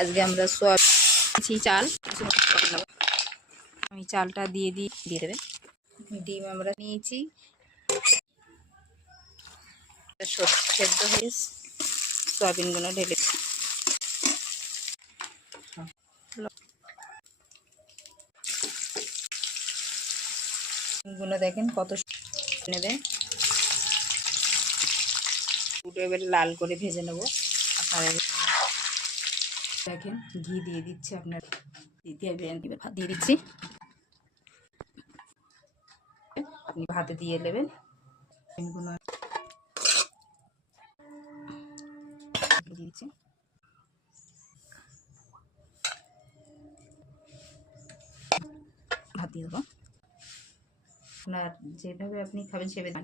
আজকে আমরা সয়াবিন চাল, আমি চালটা দিয়ে দেবেন। ডিম আমরা নিয়েছি, সেদ্ধ হয়ে সয়াবিনগুলো ঢেলে গুলো দেখেন কত নেবে। দুটো এবার লাল করে ভেজে নেব। আপনারা দেখেন ঘি দিয়ে দিচ্ছি, আপনার ভাত দিয়ে দিচ্ছি, আপনি ভাতে দিয়ে নেবেন। দিয়ে দিচ্ছি, ভাত দিয়ে দেবো। আপনার যেভাবে আপনি খাবেন সেভাবে